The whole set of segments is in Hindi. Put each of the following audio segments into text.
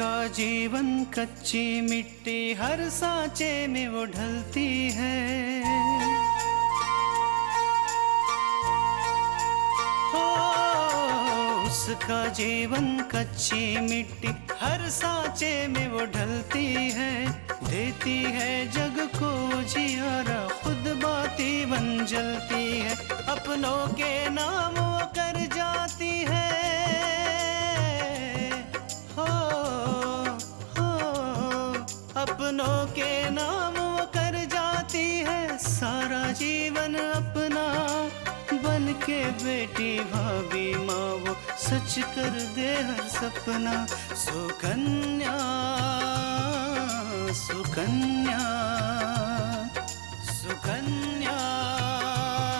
उसका जीवन कच्ची मिट्टी, हर सांचे में वो ढलती है। हो उसका जीवन कच्ची मिट्टी, हर सांचे में वो ढलती है। देती है जग को जियारा, खुद बाती बन जलती है। अपनों के नाम वो कर जाती है। अपनों के नाम वो कर जाती है। सारा जीवन अपना बन के बेटी भाभी माँ वो सच कर दे हर सपना। सुकन्या सुकन्या सुकन्या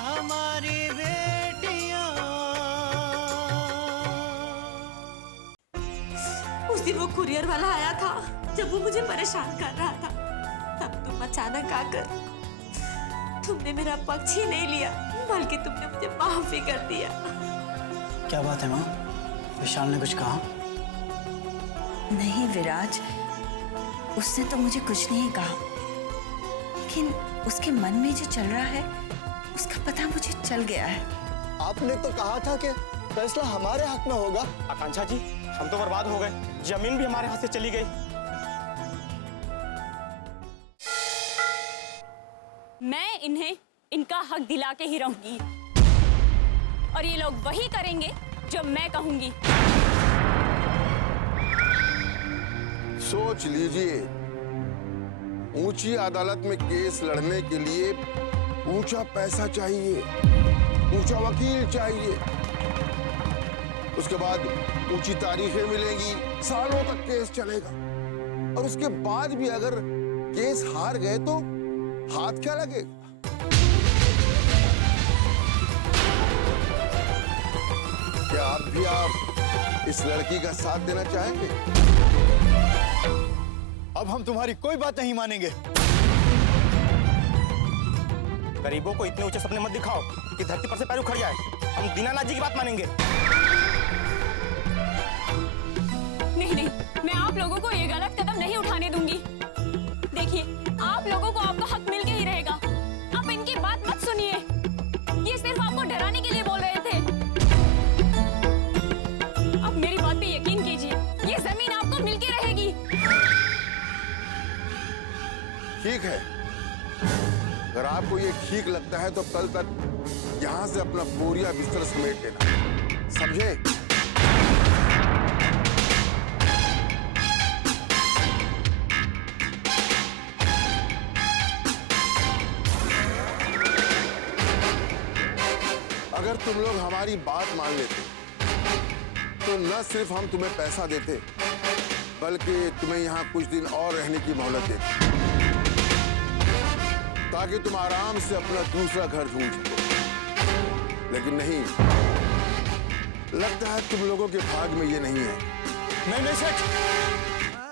हमारी बेटियां। उस दिन वो कुरियर वाला आया था जब वो मुझे परेशान कर रहा था, तब तुम अचानक आकर तुमने मेरा पक्ष ही नहीं लिया, बल्कि तुमने मुझे माफ भी कर दिया। क्या बात है माँ, विशाल ने कुछ कहा? नहीं विराज, उसने तो मुझे कुछ नहीं कहा, लेकिन उसके मन में जो चल रहा है उसका पता मुझे चल गया है। आपने तो कहा था कि फैसला हमारे हक में होगा। आकांक्षा जी, हम तो बर्बाद हो गए, जमीन भी हमारे हाथ से चली गई। मैं इन्हें इनका हक दिला के ही रहूंगी, और ये लोग वही करेंगे जो मैं कहूंगी। सोच लीजिए, ऊंची अदालत में केस लड़ने के लिए ऊंचा पैसा चाहिए, ऊंचा वकील चाहिए, उसके बाद ऊंची तारीखें मिलेंगी, सालों तक केस चलेगा, और उसके बाद भी अगर केस हार गए तो हाथ क्या लगेगा? क्या आप इस लड़की का साथ देना चाहेंगे? अब हम तुम्हारी कोई बात नहीं मानेंगे। गरीबों को इतने ऊंचे सपने मत दिखाओ कि धरती पर से पैर उखड़ जाए। हम दीनानाथ जी की बात मानेंगे। नहीं नहीं, मैं आप लोगों को ये गलत कदम नहीं उठाने दूंगी। देखिए, आप लोगों को आपका हक मिल के ही रहेगा। आप इनकी बात मत सुनिए, ये सिर्फ आपको डराने के लिए बोल रहे थे। आप मेरी बात पे यकीन कीजिए, ये जमीन आपको मिल के रहेगी। ठीक है, अगर आपको ये ठीक लगता है तो कल तक यहां से अपना बोरिया बिस्तर समेट लेना, समझे? अगर तुम लोग हमारी बात मान लेते तो न सिर्फ हम तुम्हें पैसा देते, बल्कि तुम्हें यहाँ कुछ दिन और रहने की मोहलत देते, ताकि तुम आराम से अपना दूसरा घर ढूंढ सको। लेकिन नहीं, लगता है तुम लोगों के भाग में ये नहीं है। नहीं नहीं सेठ,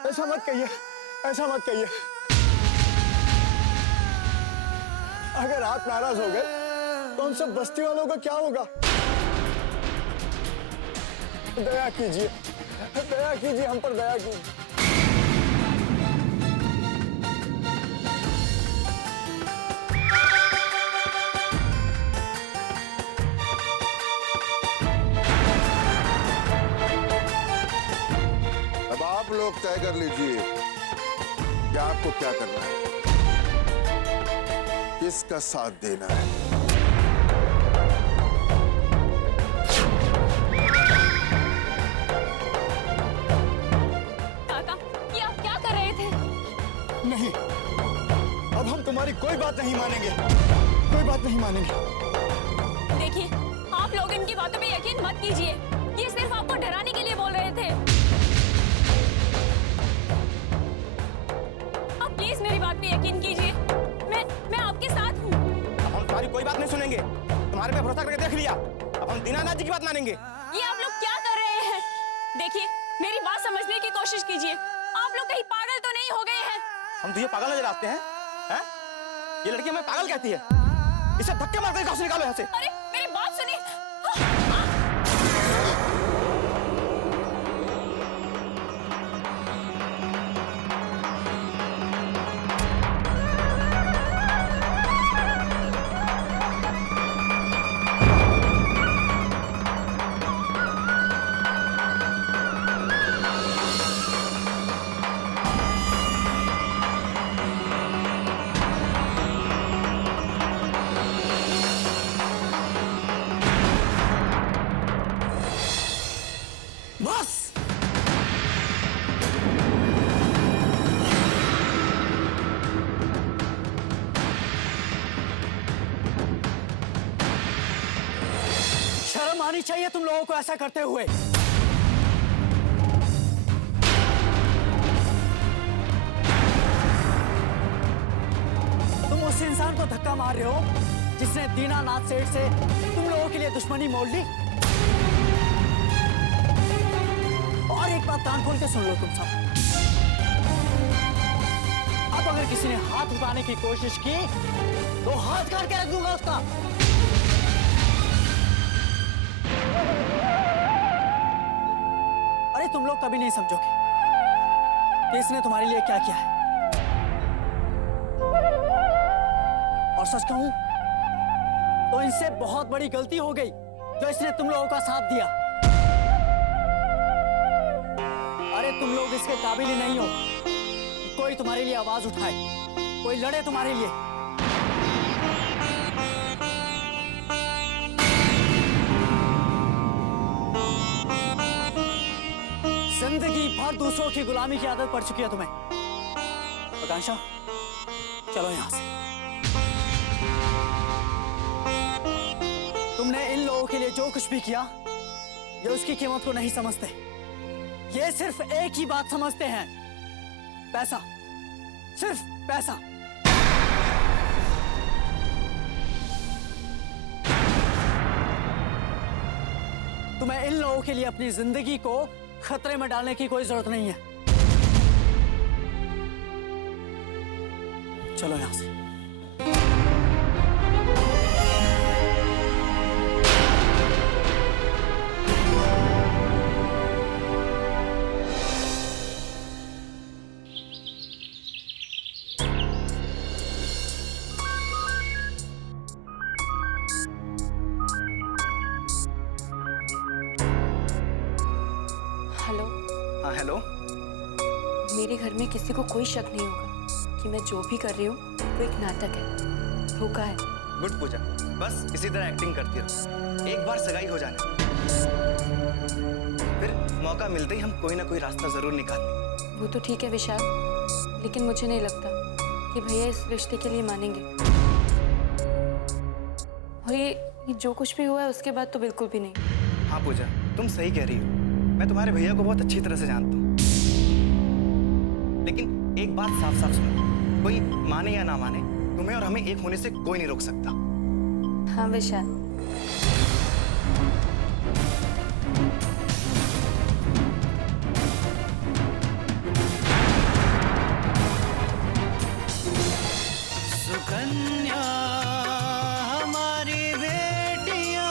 ऐसा मत कहिए, ऐसा मत कहिए। अगर आप नाराज हो गए तो हम सब बस्ती वालों का क्या होगा? दया कीजिए, दया कीजिए, हम पर दया कीजिए। अब आप लोग तय कर लीजिए कि आपको क्या करना है, किसका साथ देना है। नहीं, अब हम तुम्हारी कोई बात नहीं मानेंगे, कोई बात नहीं मानेंगे। देखिए, आप लोग इनकी बातों पे यकीन मत कीजिए, ये सिर्फ आपको डराने के लिए बोल रहे थे। आप प्लीज मेरी बात पे यकीन कीजिए, मैं आपके साथ हूँ। अब हम तुम्हारी कोई बात नहीं सुनेंगे, तुम्हारे पे भरोसा करके देख लिया। अब हम दीनानाथ जी की बात मानेंगे। ये आप लोग क्या कर रहे हैं? देखिए, मेरी बात समझने की कोशिश कीजिए। आप लोग कहीं पागल तो नहीं हो गए हैं? हम तुझे पागल नजर आते हैं? हैं? ये लड़की हमें पागल कहती है। इसे धक्के मार कर घर से निकालो यहाँ से। अरे मेरी बात सुनिए। होनी चाहिए तुम लोगों को ऐसा करते हुए। तुम उस इंसान को धक्का मार रहे हो जिसने दीनानाथ सेठ से तुम लोगों के लिए दुश्मनी मोड़ ली। और एक बात कान खोल के सुन लो तुम सब, अब अगर किसी ने हाथ उठाने की कोशिश की तो हाथ काट के रख दूंगा उसका। अरे तुम लोग कभी नहीं समझोगे कि इसने तुम्हारे लिए क्या किया है। और सच कहूं तो इनसे बहुत बड़ी गलती हो गई जो इसने तुम लोगों का साथ दिया। अरे तुम लोग इसके काबिल ही नहीं हो कि कोई तुम्हारे लिए आवाज उठाए, कोई लड़े तुम्हारे लिए। जिंदगी भर दूसरों की गुलामी की आदत पड़ चुकी है तुम्हें। आकांक्षा, चलो यहां से। तुमने इन लोगों के लिए जो कुछ भी किया, ये उसकी कीमत को नहीं समझते। ये सिर्फ एक ही बात समझते हैं, पैसा, सिर्फ पैसा। तुम्हें इन लोगों के लिए अपनी जिंदगी को खतरे में डालने की कोई जरूरत नहीं है। चलो यहां से। हेलो। हाँ हेलो। मेरे घर में किसी को कोई शक नहीं होगा कि मैं जो भी कर रही हूँ वो एक नाटक है, धोखा है। गुड पूजा, बस इसी तरह एक्टिंग करती रहो। एक बार सगाई हो जाने फिर मौका मिलते ही हम कोई ना कोई रास्ता जरूर निकाल लेंगे। वो तो ठीक है विशाल, लेकिन मुझे नहीं लगता कि भैया इस रिश्ते के लिए मानेंगे। और ये जो कुछ भी हुआ है उसके बाद तो बिल्कुल भी नहीं। हाँ पूजा, तुम सही कह रही हो। मैं तुम्हारे भैया को बहुत अच्छी तरह से जानता हूँ। लेकिन एक बात साफ साफ सुनो, कोई माने या ना माने, तुम्हें और हमें एक होने से कोई नहीं रोक सकता। हाँ विशाल। सुकन्या हमारी बेटियां,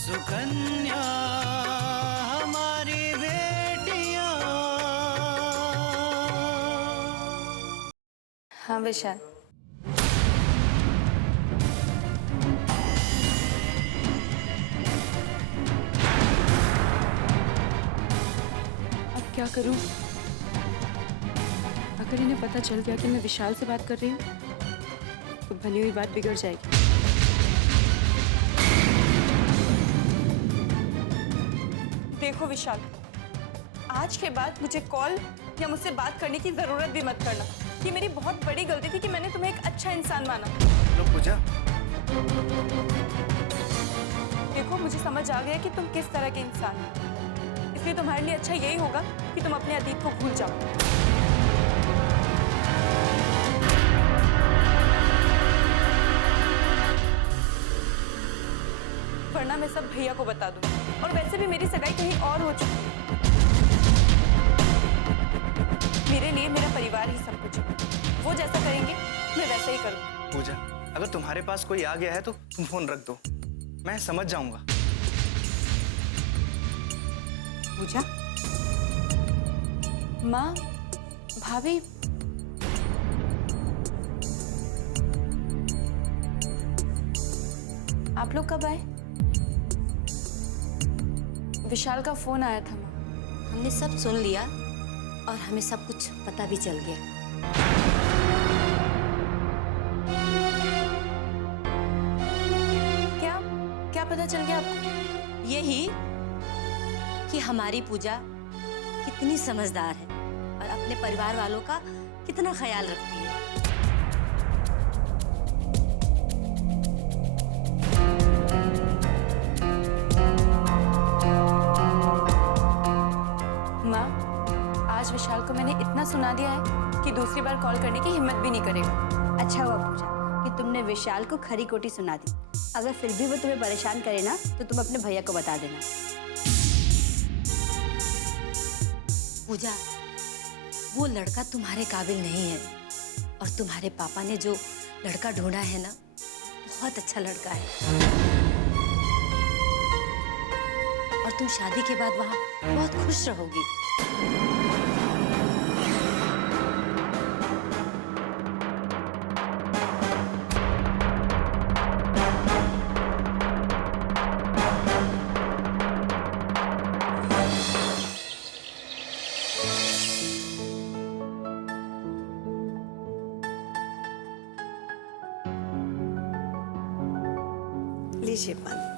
सुकन्या हमारी बेटियां। हाँ विशाल। अब क्या करूं? अगर इन्हें पता चल गया कि मैं विशाल से बात कर रही हूँ तो बनी हुई बात बिगड़ जाएगी। देखो विशाल, आज के बाद मुझे कॉल या मुझसे बात करने की जरूरत भी मत करना। ये मेरी बहुत बड़ी गलती थी कि मैंने तुम्हें एक अच्छा इंसान माना। लो पूजा, देखो मुझे समझ आ गया कि तुम किस तरह के इंसान हो, इसलिए तुम्हारे लिए अच्छा यही होगा कि तुम अपने अतीत को भूल जाओ। वरना मैं सब भैया को बता दूं, और वैसे भी मेरी सगाई कहीं और हो चुकी है। मेरे लिए मेरा परिवार ही सब कुछ है। वो जैसा करेंगे मैं वैसा ही करूंगी। पूजा, अगर तुम्हारे पास कोई आ गया है तो तुम फोन रख दो, मैं समझ जाऊंगा। पूजा, माँ, भाभी, आप लोग कब आए? विशाल का फोन आया था माँ। हमने सब सुन लिया और हमें सब कुछ पता भी चल गया। क्या क्या पता चल गया आपको? यही कि हमारी पूजा कितनी समझदार है और अपने परिवार वालों का कितना ख्याल रखती है। माँ, आज विशाल को मैंने इतना सुना दिया है कि दूसरी बार कॉल करने की हिम्मत भी नहीं करेगा। अच्छा हुआ पूजा कि तुमने विशाल को खरी खोटी सुना दी। अगर फिर भी वो तुम्हें परेशान करे ना तो तुम अपने भैया को बता देना। पूजा, वो लड़का तुम्हारे काबिल नहीं है और तुम्हारे पापा ने जो लड़का ढूंढा है ना, बहुत अच्छा लड़का है और तुम शादी के बाद वहां बहुत खुश रहोगी। लीजिए पानी।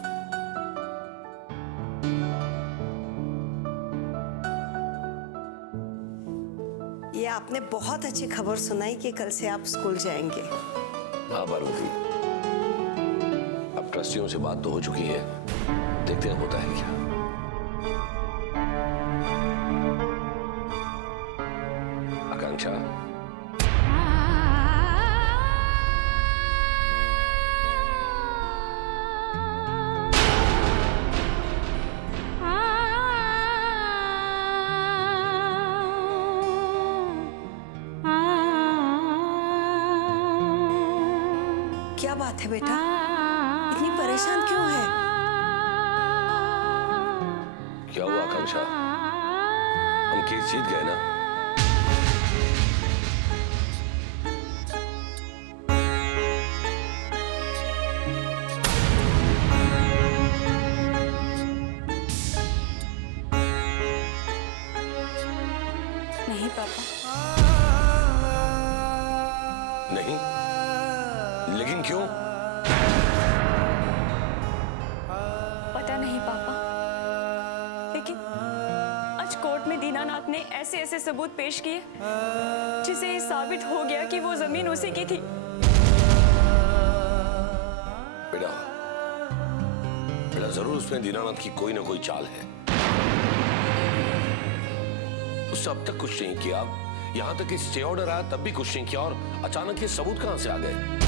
ये आपने बहुत अच्छी खबर सुनाई कि कल से आप स्कूल जाएंगे। हाँ पार्वती, अब ट्रस्टियों से बात तो हो चुकी है, देखते हैं होता है क्या। आकांक्षा, क्या बात है बेटा, इतनी परेशान क्यों है? क्या हुआ आकांक्षा? हम केस जीत गए ना? नहीं पापा। नहीं? लेकिन क्यों? पता नहीं पापा, लेकिन आज कोर्ट में दीनानाथ ने ऐसे ऐसे सबूत पेश किए जिससे ये साबित हो गया कि वो जमीन उसी की थी। बेटा, बेटा जरूर उसमें दीनानाथ की कोई ना कोई चाल है। उससे अब तक कुछ नहीं किया, यहां तक कि स्टे ऑर्डर आया तब भी कुछ नहीं किया, और अचानक ये सबूत कहां से आ गए?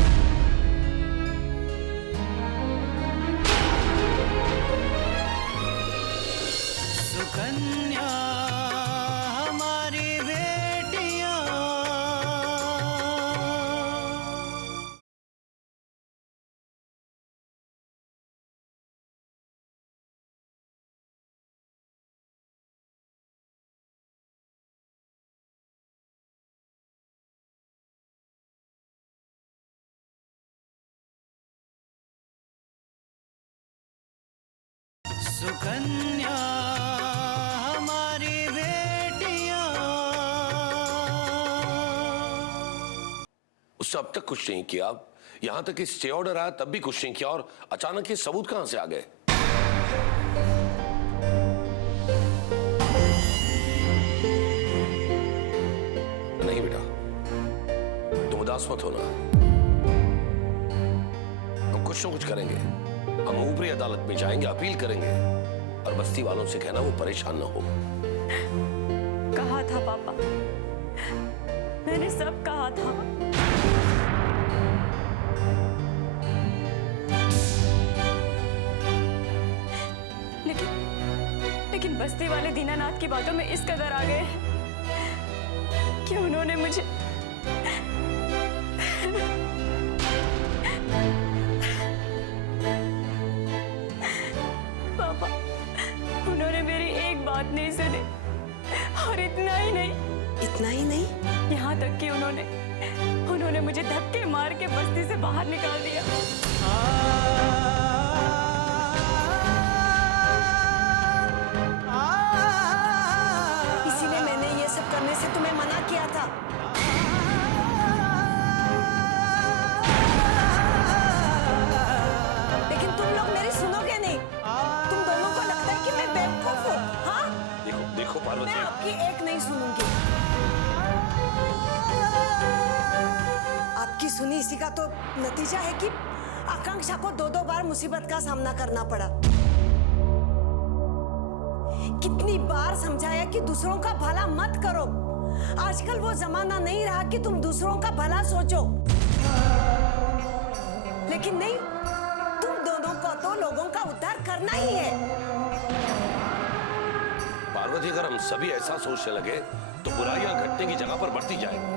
सुकन्या हमारी बेटियां, सुकन्या हमारी बेटियां। उससे अब तक कुछ नहीं किया, यहां तक कि स्टे ऑर्डर आया तब भी कुछ नहीं किया, और अचानक ये सबूत कहां से आ गए? नहीं बेटा, तुम उदास मत होना, हम कुछ ना कुछ करेंगे। हम ऊपरी अदालत में जाएंगे, अपील करेंगे, और बस्ती वालों से कहना वो परेशान ना हो। कहा था पापा, मैंने सब कहा था। लेकिन बस्ती वाले दीनानाथ की बातों में इस कदर आ गए कि उन्होंने मुझे पापा, उन्होंने मेरी एक बात नहीं सुनी, और इतना ही नहीं, इतना ही नहीं, यहाँ तक कि उन्होंने मुझे धक्के मार के बस्ती से बाहर निकाल दिया। इसीलिए मैंने ये सब करने से तुम्हें मना किया था। देखो पार्वती, मैं आपकी एक नहीं सुनूंगी। आपकी सुनी इसी का तो नतीजा है कि आकांक्षा को 2-2 बार मुसीबत का सामना करना पड़ा। कितनी बार समझाया कि दूसरों का भला मत करो। आजकल वो जमाना नहीं रहा कि तुम दूसरों का भला सोचो, लेकिन नहीं, तुम दोनों को तो लोगों का उद्धार करना ही है। पार्वती, अगर हम सभी ऐसा सोचने लगे तो बुराइयां घटने की जगह पर बढ़ती जाएंगी।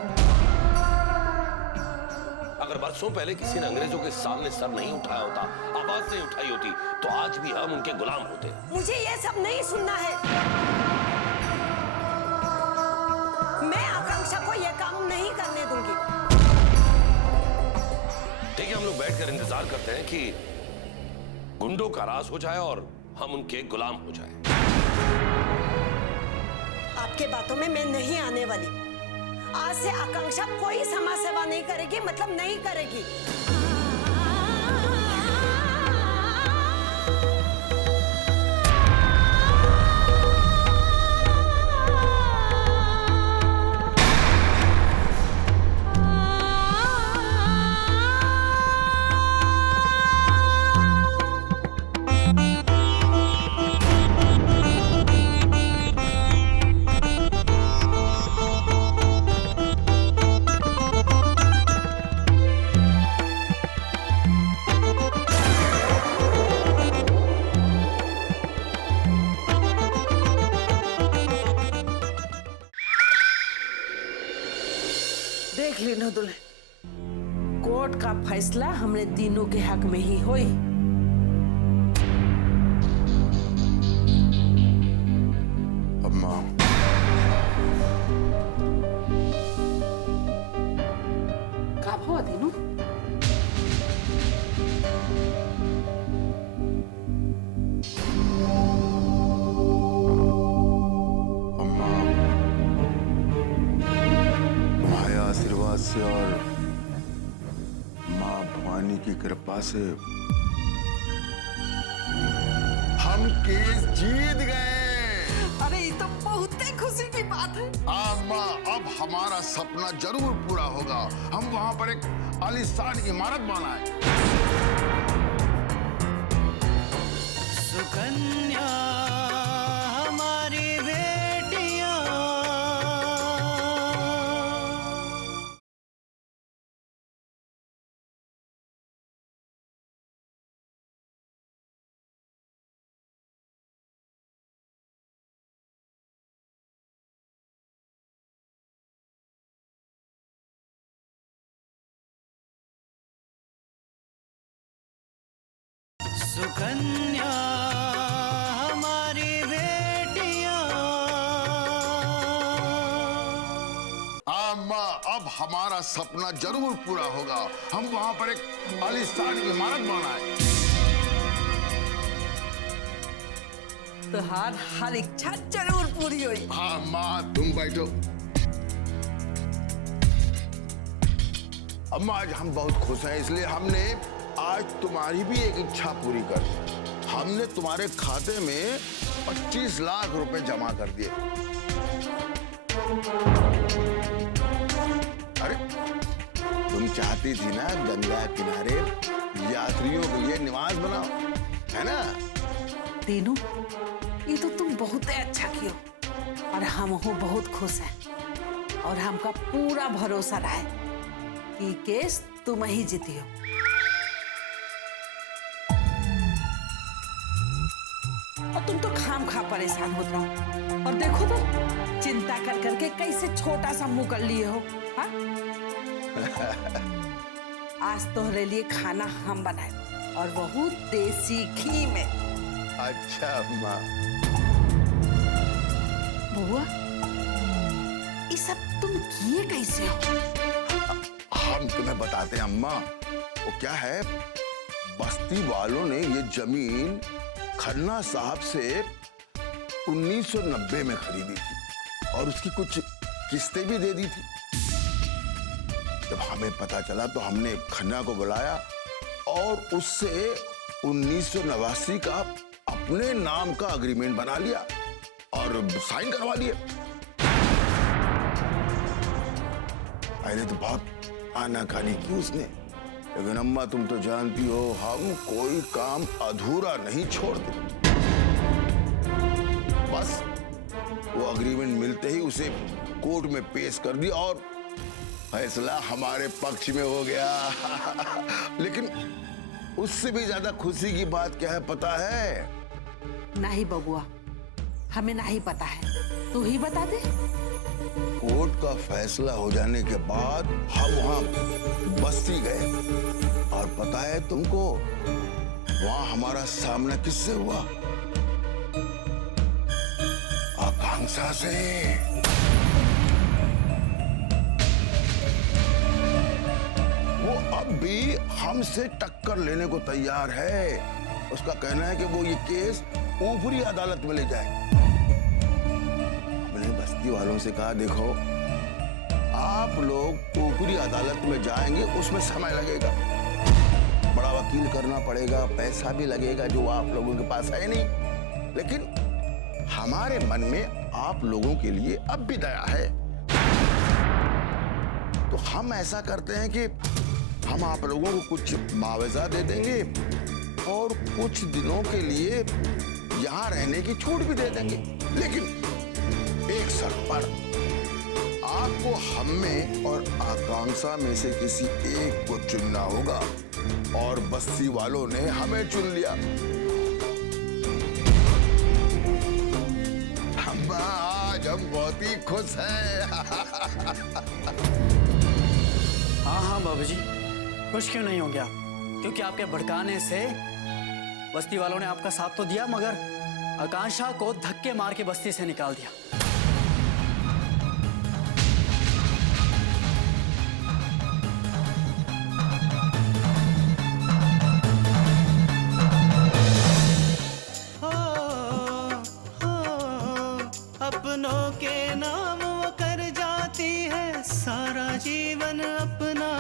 अगर बरसों पहले किसी ने अंग्रेजों के सामने सर नहीं उठाया होता, आवाज नहीं उठाई होती, तो आज भी हम उनके गुलाम होते। मुझे ये सब नहीं सुनना है। मैं आकांक्षा को ये काम नहीं करने दूंगी। ठीक है, हम लोग बैठकर इंतजार करते हैं कि गुंडों का राज हो जाए और हम उनके गुलाम हो जाएं। आपके बातों में मैं नहीं आने वाली। आज से आकांक्षा कोई समाज सेवा नहीं करेगी, मतलब नहीं करेगी। देख लीनो दुल्हन, कोर्ट का फैसला हमने तीनों के हक में ही होई। अम्मा, का भाव दीनू? अम्मा, तुम्हारे आशीर्वाद से और माँ भवानी की कृपा से हम केस जीत गए। अरे ये तो बहुत खुशी की बात है। अम्मा, अब हमारा सपना जरूर पूरा होगा। हम वहां पर एक आलीशान इमारत बनाए। सुकन्या हमारी बेटियां, सुकन्या हमारी बेटियां। अम्मा, अब हमारा सपना जरूर पूरा होगा। हम वहां पर एक आलीशान इमारत बनाए। तो हर इच्छा जरूर पूरी हुई। हाँ अम्मा, तुम बैठो। अम्मा, आज हम बहुत खुश हैं, इसलिए हमने आज तुम्हारी भी एक इच्छा पूरी कर दी। हमने तुम्हारे खाते में 25 लाख रुपए जमा कर दिए। अरे, तुम चाहती थी ना गंगा किनारे यात्रियों के लिए निवास बनाओ, है ना? तीनू, ये तो तुम बहुत अच्छा कियो और हम हो बहुत खुश हैं और हमका पूरा भरोसा रहा है कि केस तुम ही जीती हो। और तुम तो खाम-खा परेशान होत रहो और देखो तो चिंता कर करके कैसे छोटा सा मुंह कर लिए हो। हाँ? आज तोहरे लिए खाना हम बनाए और बहुत देसी घी में। अच्छा अम्मा। बुआ, ये सब तुम किए कैसे हो? हम तुम्हें बताते हैं अम्मा। वो क्या है, बस्ती वालों ने ये जमीन खन्ना साहब से 1990 में खरीदी थी और उसकी कुछ किस्तें भी दे दी थी। जब हमें पता चला तो हमने खन्ना को बुलाया और उससे 1989 का अपने नाम का अग्रीमेंट बना लिया और साइन करवा लिए। पहले तो बहुत आनाकानी की उसने, लेकिन अम्मा तुम तो जानती हो हम कोई काम अधूरा नहीं छोड़ते। बस वो अग्रीमेंट मिलते ही उसे कोर्ट में पेश कर दिया और फैसला हमारे पक्ष में हो गया। लेकिन उससे भी ज्यादा खुशी की बात क्या है पता है? नहीं बबुआ, हमें नहीं पता है, तू ही बता दे। कोर्ट का फैसला हो जाने के बाद हम वहां बस्ती गए और पता है तुमको वहां हमारा सामना किससे हुआ? आकांक्षा से। वो अब भी हमसे टक्कर लेने को तैयार है। उसका कहना है कि वो ये केस ऊपरी अदालत में ले जाए। हमने बस्ती वालों से कहा देखो आप लोग ऊपरी अदालत में जाएंगे उसमें समय लगेगा, बड़ा वकील करना पड़ेगा, पैसा भी लगेगा जो आप लोगों के पास है नहीं, लेकिन हमारे मन में आप लोगों के लिए अब भी दया है। तो हम ऐसा करते हैं कि हम आप लोगों को कुछ मुआवजा दे देंगे और कुछ दिनों के लिए यहाँ रहने की छूट भी दे देंगे, लेकिन एक शर्त पर, आपको हम में और आकांक्षा में से किसी एक को चुनना होगा। और बस्ती वालों ने हमें चुन लिया। आज हम बहुत ही खुश हैं। हाँ हाँ बाबू जी, खुश क्यों नहीं होंगे आप? क्योंकि आपके भड़काने से बस्ती वालों ने आपका साथ तो दिया, मगर आकांक्षा को धक्के मार के बस्ती से निकाल दिया। अपनों के नाम वो कर जाती है सारा जीवन अपना,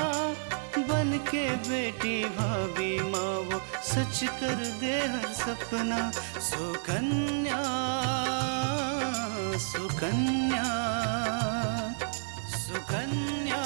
बन के बेटी भाभी माँ वो सच कर दे हर सपना। सुकन्या सुकन्या सुकन्या